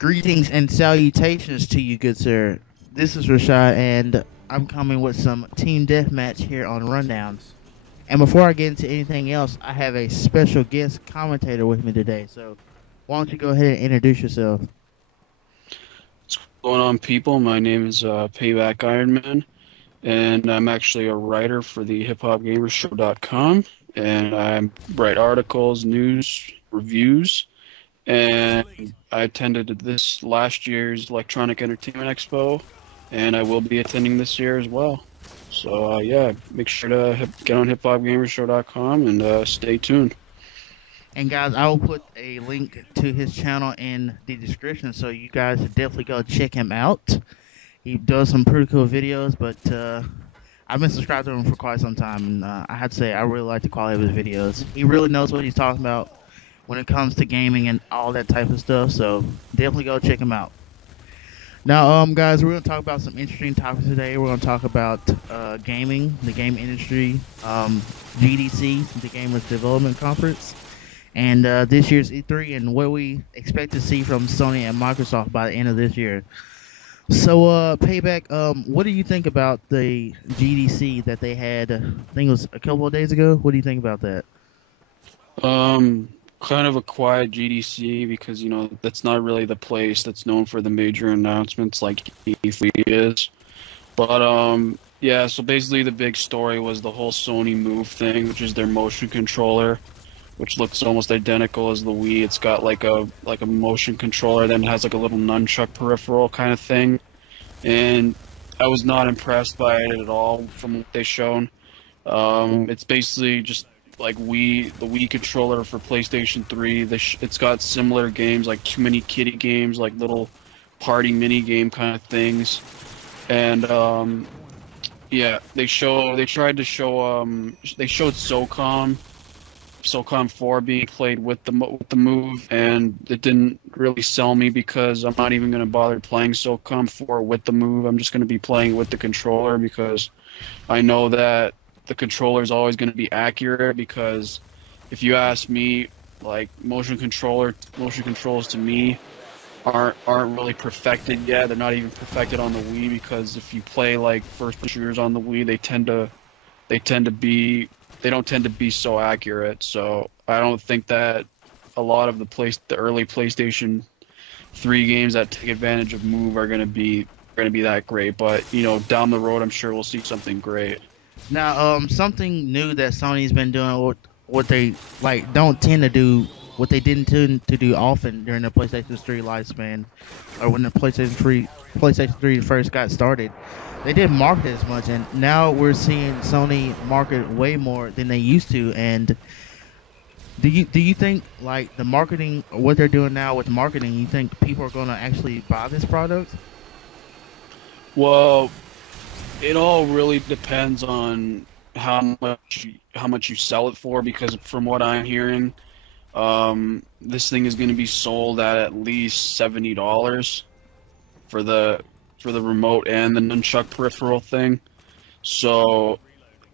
Greetings and salutations to you, good sir. This is Rashad, and I'm coming with some Team Deathmatch here on Rundown. And before I get into anything else, I have a special guest commentator with me today. So, why don't you go ahead and introduce yourself? What's going on, people? My name is Payback Iron Man, and I'm actually a writer for the hiphopgamershow.com, and I write articles, news, reviews, and I attended this last year's Electronic Entertainment Expo, and I will be attending this year as well. So, yeah, make sure to get on hiphopgamershow.com and stay tuned. And guys, I will put a link to his channel in the description, so you guys should definitely go check him out. He does some pretty cool videos, but I've been subscribed to him for quite some time, and I have to say I really like the quality of his videos. He really knows what he's talking about when it comes to gaming and all that type of stuff. So definitely go check him out. Now, guys, we're gonna talk about some interesting topics today. We're gonna talk about gaming, the game industry, GDC, the Gamers Development Conference, and this year's E3, and what we expect to see from Sony and Microsoft by the end of this year. So, Payback, what do you think about the GDC that they had? I think it was a couple of days ago. What do you think about that? Kind of a quiet GDC because, that's not really the place that's known for the major announcements like E3 is. But, yeah, so basically the big story was the whole Sony Move thing, which is their motion controller, which looks almost identical as the Wii. It's got like a motion controller, then it has like a little nunchuck peripheral kind of thing. And I was not impressed by it at all from what they shown. It's basically just like the Wii controller for PlayStation 3. It's got similar games like too many kitty games, like little party mini game kind of things. And yeah, they showed SOCOM 4 being played with the move, and it didn't really sell me because I'm not even going to bother playing SOCOM 4 with the move. I'm just going to be playing with the controller because I know that the controller is always going to be accurate. Because if you ask me, like motion controls to me aren't really perfected yet. They're not even perfected on the Wii, because if you play like first person shooters on the Wii, they don't tend to be so accurate. So I don't think that a lot of the early PlayStation 3 games that take advantage of Move are gonna be that great. But down the road, I'm sure we'll see something great. Now, something new that Sony's been doing, what they like don't tend to do, what they didn't tend to do often during the PlayStation 3 lifespan, or when the PlayStation 3 first got started. They didn't market as much, and now we're seeing Sony market way more than they used to. And do you think like the marketing, what they're doing now with marketing, you think people are going to actually buy this product? Well, it all really depends on how much you sell it for, because from what I'm hearing, this thing is going to be sold at least $70 for the remote and the nunchuck peripheral thing. So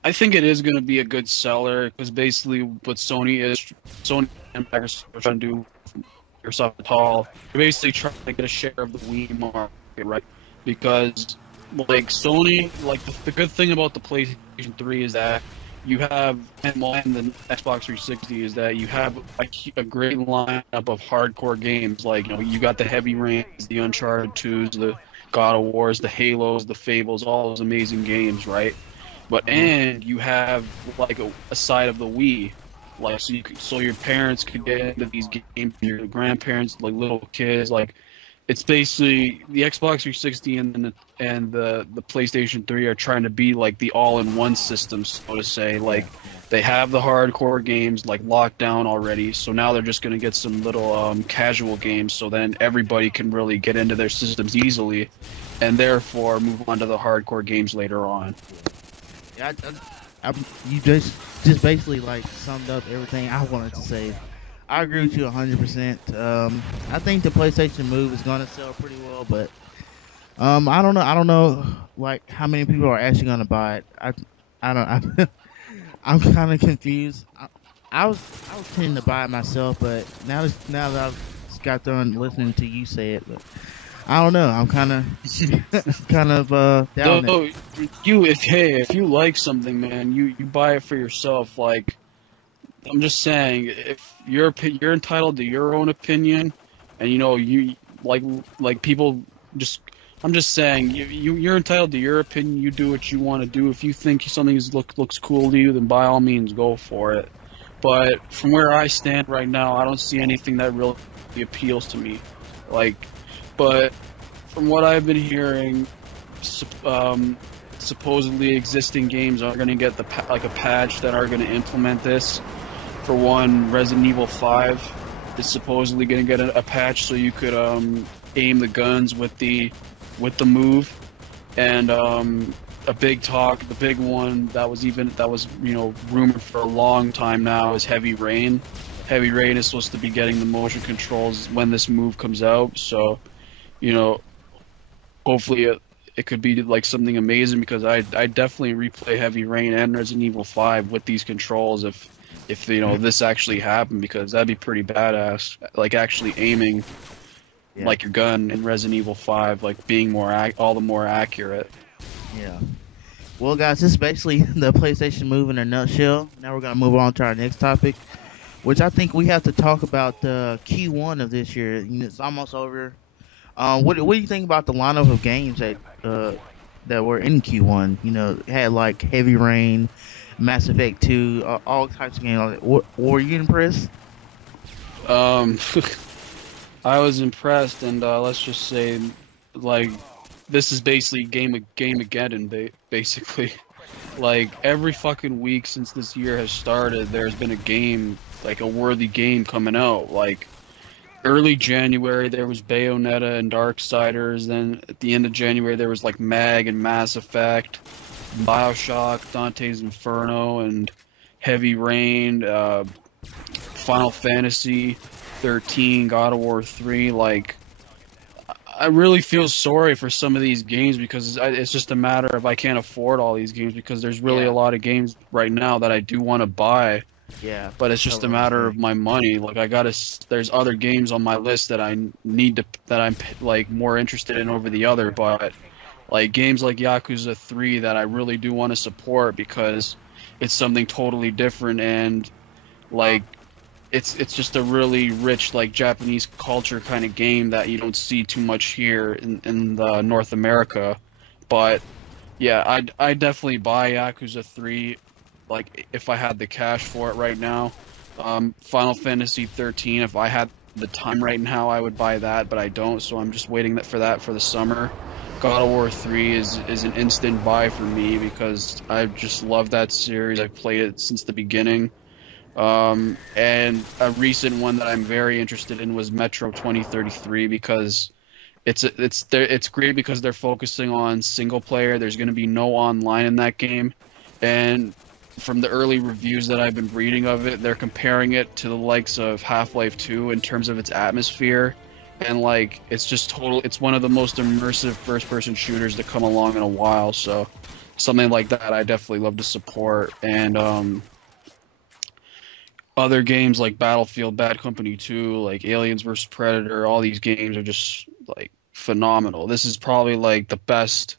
I think it is going to be a good seller, because basically what Sony and Microsoft are trying to do from Microsoft at all, they're basically trying to get a share of the Wii market, right? Because like Sony, like the good thing about the PlayStation 3 is that you have, and the Xbox 360 is that you have a great lineup of hardcore games. Like you got the Heavy Rains, the Uncharted 2s, the God of Wars, the Halos, the Fables, all those amazing games, right? But and you have like a side of the Wii, like so your parents could get into these games, your grandparents, like little kids, like it's basically the Xbox 360 and the PlayStation 3 are trying to be like the all-in-one system, so to say. Like they have the hardcore games like locked down already, so now they're just gonna get some little casual games, so then everybody can really get into their systems easily, and therefore move on to the hardcore games later on. Yeah, you just basically like summed up everything I wanted to say. I agree with you 100%. I think the PlayStation Move is gonna sell pretty well, but I don't know. I don't know like how many people are actually gonna buy it. I don't. I'm kind of confused. I was tending to buy it myself, but now that I've got done listening to you say it, but I don't know. I'm kind of kind of down it. No, if you like something, man, you buy it for yourself. Like I'm just saying, if you're entitled to your own opinion, and you like people just. I'm just saying, you're entitled to your opinion. You do what you want to do. If you think something looks cool to you, then by all means go for it. But from where I stand right now, I don't see anything that really appeals to me. Like, but from what I've been hearing, supposedly existing games are going to get like a patch that are going to implement this. For one, Resident Evil 5 is supposedly going to get a patch so you could aim the guns with the move, and the big one that was rumored for a long time now is Heavy Rain. Heavy Rain is supposed to be getting the motion controls when this move comes out, so you know hopefully it could be like something amazing, because I definitely replay Heavy Rain and Resident Evil 5 with these controls if this actually happened, because that'd be pretty badass, like actually aiming Yeah. like your gun in Resident Evil 5, like being all the more accurate. Yeah. Well, guys, this is basically the PlayStation move in a nutshell. Now we're gonna move on to our next topic, which I think we have to talk about the Q1 of this year. It's almost over. What do you think about the lineup of games that were in Q1? It had like Heavy Rain, Mass Effect 2, all types of games. Were you impressed? Um, I was impressed, and let's just say, like, this is basically game again, basically. Like every fucking week since this year has started, there's been a game, like a worthy game coming out. Like early January there was Bayonetta and Darksiders, then at the end of January there was like Mag and Mass Effect, BioShock, Dante's Inferno, and Heavy Rain, Final Fantasy 13, God of War 3. Like I really feel sorry for some of these games, because it's just a matter of I can't afford all these games, because there's really Yeah. a lot of games right now that I do want to buy, Yeah. but it's just a Totally matter of understand. my money. Like there's other games on my list that that I'm like more interested in over the other, but like games like Yakuza 3 that I really do want to support, because it's something totally different, and like it's just a really rich like Japanese culture kind of game that you don't see too much here in the North America. But yeah, I definitely buy Yakuza 3, like if I had the cash for it right now. Final Fantasy 13, if I had the time right now, I would buy that, but I don't, so I'm just waiting for that for the summer. God of War 3 is an instant buy for me, because I just love that series. I've played it since the beginning. And a recent one that I'm very interested in was Metro 2033, because it's great because they're focusing on single player. There's going to be no online in that game, and from the early reviews that I've been reading of it, they're comparing it to the likes of Half-Life 2 in terms of its atmosphere, and like it's one of the most immersive first-person shooters to come along in a while. So something like that I definitely love to support. And other games like Battlefield, Bad Company 2, like Aliens vs Predator, all these games are just like phenomenal. This is probably like the best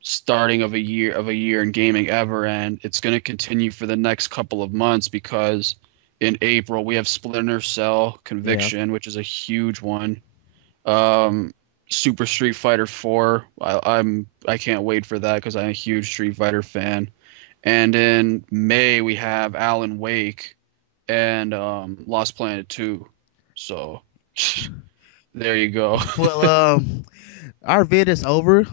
starting of a year in gaming ever, and it's going to continue for the next couple of months, because in April we have Splinter Cell Yeah. Conviction, which is a huge one. Um, Super Street Fighter 4. I can't wait for that, because I'm a huge Street Fighter fan. And in May we have Alan Wake and Lost Planet 2. So there you go. Well, our vid is over.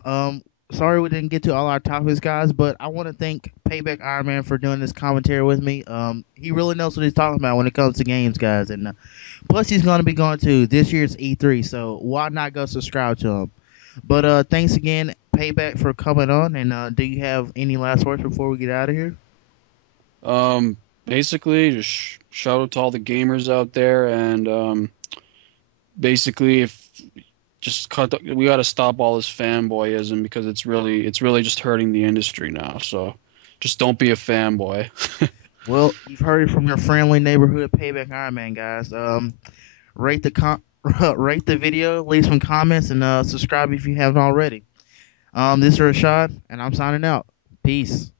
Sorry we didn't get to all our topics, guys, but I want to thank Payback Iron Man for doing this commentary with me. He really knows what he's talking about when it comes to games, guys, and plus he's going to be going to this year's E3, so why not go subscribe to him? But thanks again, Payback, for coming on. And do you have any last words before we get out of here? Basically, just shout out to all the gamers out there, and basically, if just we got to stop all this fanboyism, because it's really just hurting the industry now. So just don't be a fanboy. Well, you've heard it from your friendly neighborhood Payback Iron Man, guys. Rate the rate the video, leave some comments, and subscribe if you haven't already. This is Rashad, and I'm signing out. Peace.